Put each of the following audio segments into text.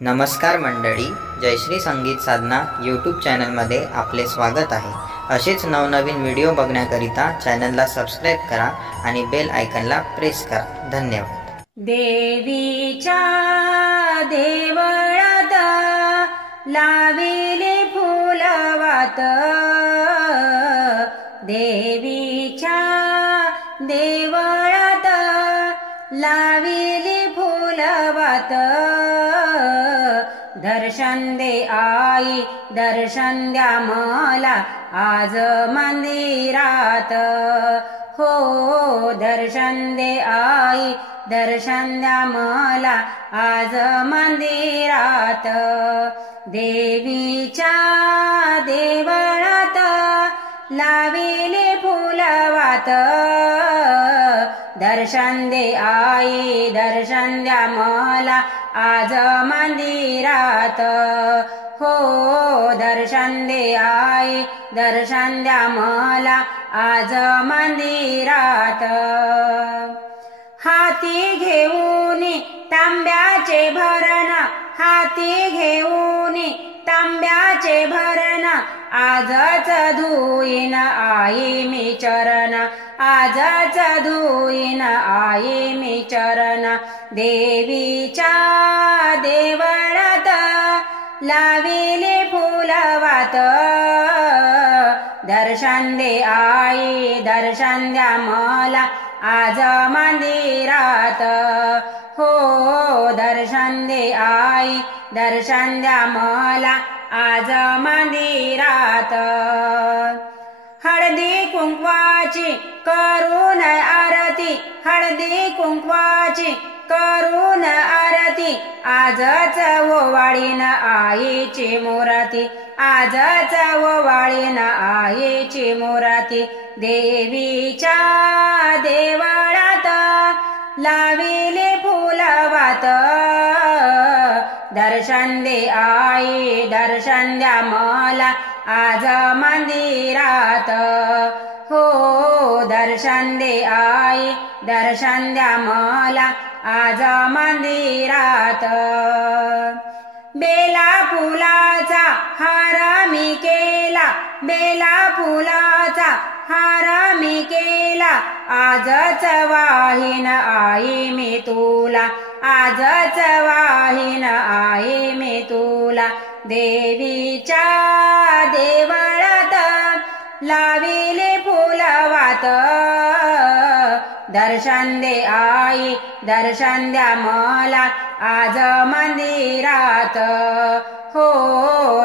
नमस्कार मंडळी, जयश्री संगीत साधना यूट्यूब चॅनलमध्ये आपले स्वागत आहे। असेच नवनवीन व्हिडिओ बघण्याकरिता चॅनलला सबस्क्राइब करा आणि बेल आयकॉनला प्रेस करा। धन्यवाद। देवीच्या देवळात लाविले फुलवात, देवीच्या देवळात लाविले फुलवात। दर्शन दे आई, दर्शन द्या मला आज मंदिरात हो। दर्शन दे आई, दर्शन द्या मला आज मंदिरात। देवीच्या देवळात लाविले फुलवात, दर्शन दे आई, दर्शन द्या मला आज मंदिरात हो। दर्शन दे आई, दर्शन द्या मला आज मंदिरात। हाती घेऊन तांब्याचे भरण, हाती घेऊन तांब्याचे भरण, आजच धुईन आई मी चरण, आजच धुईन आई मी चरण। देवीच्या देवळात लाविले फुलवात, दर्शन दे आई, दर्शन द्या मला आज मंदिरात हो। दर्शन दे आई, दर्शन द्या मला आज मंदिरात। हळदी कुंकवाची करून आरती, हळदी कुंकवाची करून आरती, आजच ओवाळीन आईची मूर्ती, आजच ओवाळीन आईची मूर्ती। देवीच्या देवळात लाविले फुलवात, दर्शन दे आई, दर्शन द्या मला आज मंदिरात हो। दर्शन दे आई, दर्शन द्या मला आज मंदिरात। बेला फुलाचा हार मी केला, बेला फुलाचा हार मी केला, आजच वाहीन आई मी तुला, आजच वाहीन आई मी तुला। देवीच्या देवळात लाविले फुलवात, दर्शन दे आई, दर्शन द्या मला आज मंदिरात हो।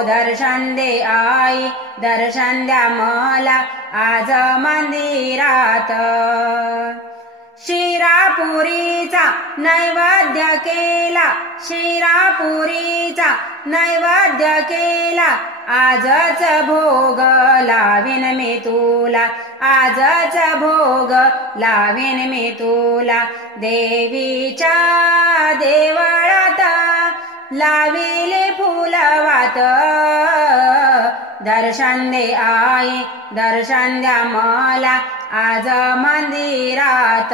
दर्शन दे आई, दर्शन द्या मला आज मंदिरात। शिरापुरीचा नैवेद्य केला, शिरापुरीचा नैवेद्य केला, आजच भोग लावीन मी तुला, आजच भोग लावीन मी तुला। देवीच्या देवळात लाविले फुलवात, दर्शन दे आई, दर्शन द्या मला आज मंदिरात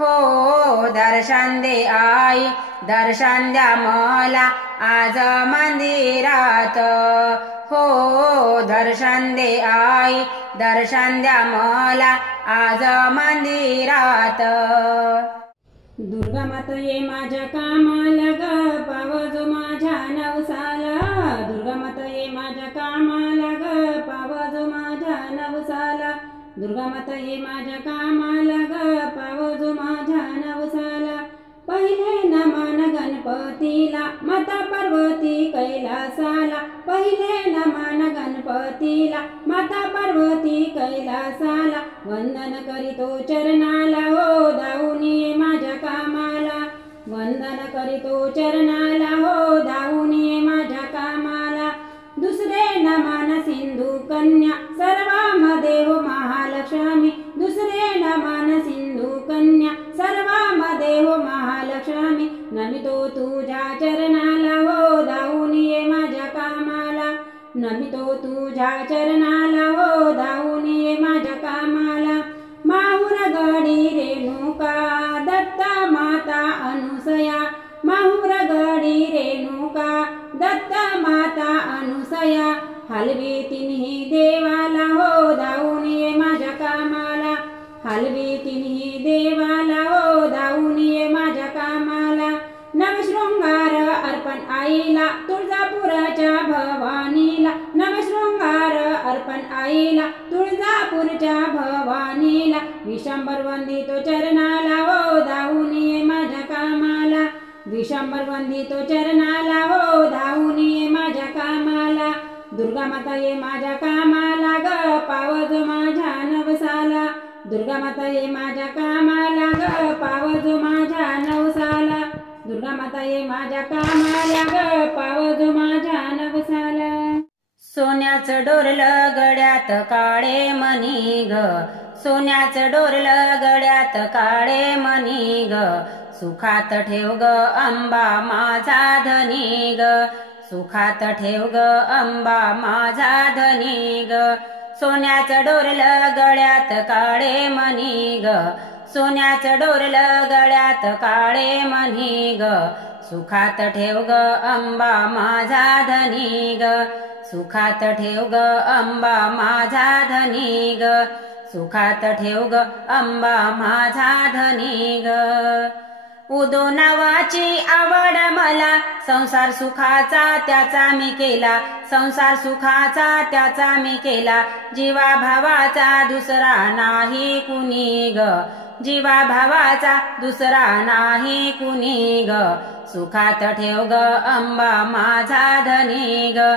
हो। दर्शन दे आई, दर्शन द्या मला आज मंदिरात हो। दर्शन दे आई, दर्शन द्या मला आज मंदिरात। दुर्गा माता ये माझ्या कामाला ग, पावजो माझ्या नवसाला, दुर्गा माता ये माझ्या कामाला ग, पावजो माझ्या नवसाला, दुर्गा माता ये माझ्या कामाला ग, पावजो माझ्या नवसाला। पहिले नमन गणपतीला, माता पार्वती कैलासाला, पहिले नमन गणपतीला, माता पार्वती कैलासाला, वंदन करीतो चरणाला हो, धावून ये माझ्या कामाला, वंदन करीतो चरणाला हो, धावून ये माझ्या कामाला। दुसरे नमन सिंधू कन्या, सर्वामध्ये हो महालक्ष्मी, दुसरे नमन सिंधू कन्या, सर्वामध्ये हो महालक्ष्मी, नमितो तुझ्या चरणाला हो, धावून ये माझ्या कामाला, नमितो तुझ्या चरणाला हो, धावून ये माझ्या कामाला। माहुर गडी रेणुका, दत्ता माता अनुसया, माहुर गडी रेणुका हलवी तिन्ही देवाला हो धावून ये माझ्या कामाला, हलवी तिन्ही देवाला हो धावून ये माझ्या कामाला. नवशृंगार अर्पण आईला तुळजापुराच्या भवानीला, नवशृंगार अर्पण आईला तुळजापूरच्या भवानीला. विशंभर वंदितो चरणाला हो धावून ये माझ्या कामाला, विशंभर वंदितो चरणाला हो धावून ये माझ्या कामाला. दुर्गा माता ये माझ्या कामाला ग पावज माझ्या नवसाला, दुर्गा माता ये माझ्या कामाला ग पावज माझ्या नवसाला, दुर्गा माता ये माझ्या कामाला ग पावज माझ्या नवसाला. सोन्याचं डोरलं गळ्यात काळे मणी ग, सोन्याचं डोरलं गळ्यात काळे मणी ग. सुखात ठेव ग अंबा माझा धनी ग, सुखात ठेव ग अंबा माझा धनी ग. सोन्याचं डोरलं गळ्यात काळे मणी ग, सोन्याचं डोरलं गळ्यात काळे मणी ग. सुखात ठेव ग अंबा माझा धनी ग, सुखात ठेव ग अंबा माझा धनी ग, सुखात ठेव ग अंबा माझा धनी ग. उदो नावाची आवड मला, संसार सुखाचा त्याचा मी केला, संसार सुखाचा त्याचा मी केला. जीवा भावाचा दुसरा नाही कुणी ग, जीवा भावाचा दुसरा नाही कुणी ग. सुखात ठेव ग अंबा माझा धनी ग,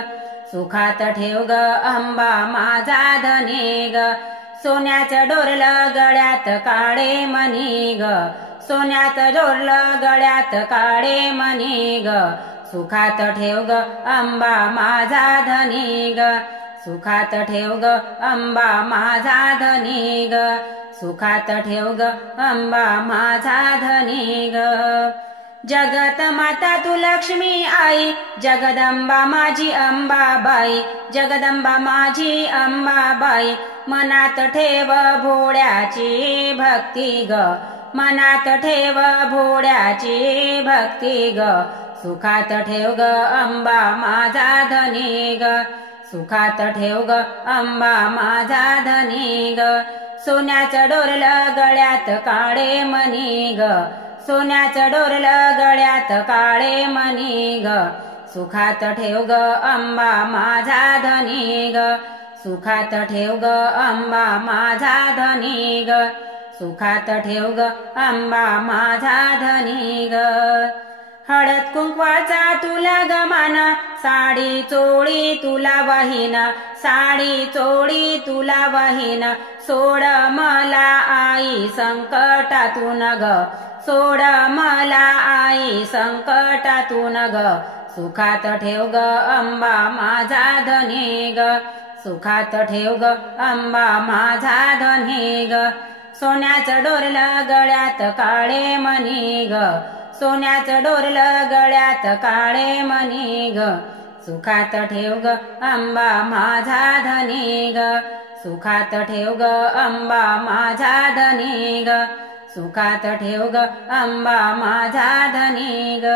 सुखात ठेव ग अंबा माझा धनी ग. सोन्याचं डोरलं गळ्यात काळे मणी ग, सोन्याचं डोरलं गळ्यात काळे मणी ग. सुखात ठेव ग अंबा माझा धनी ग, सुखात ठेव ग अंबा माझा धनी ग, सुखात ठेव ग अंबा माझा धनी ग. जगत माता तू लक्ष्मी आई, जगदंबा माझी अंबाबाई, जगदंबा माझी अंबाबाई. मनात ठेव भोळ्याची भक्ती ग, मनात ठेव भोळ्याची भक्ती ग. सुखात ठेव ग अंबा माझा धनी ग, सुखात ठेव ग अंबा माझा धनी ग. सोन्याचं डोरलं गळ्यात काळे मणी ग, सोन्याचं डोरलं गळ्यात काळे मणी ग. सुखात ठेव ग अंबा माझा धनी ग, सुखात ठेव ग अंबा माझा धनी ग, सुखात ठेव ग अंबा माझा धनी ग. हळद कुंकवाचा तुला ग मान, साडी चोळी तुला वाहीन, साडी चोळी तुला वाहीन. सोड मला आई संकटातून ग, सोड मला आई संकटातून ग. सुखात ठेव ग अंबा माझा धनी ग, सुखात ठेव ग अंबा माझा धनी ग. सोन्याचं डोरलं गळ्यात काळे मणी ग, सोन्याचं डोरलं गळ्यात काळे मणी ग. सुखात ठेव ग अंबा माझा धनी ग, सुखात ठेव ग अंबा माझा धनी ग, सुखात ठेव ग अंबा माझा धनी ग.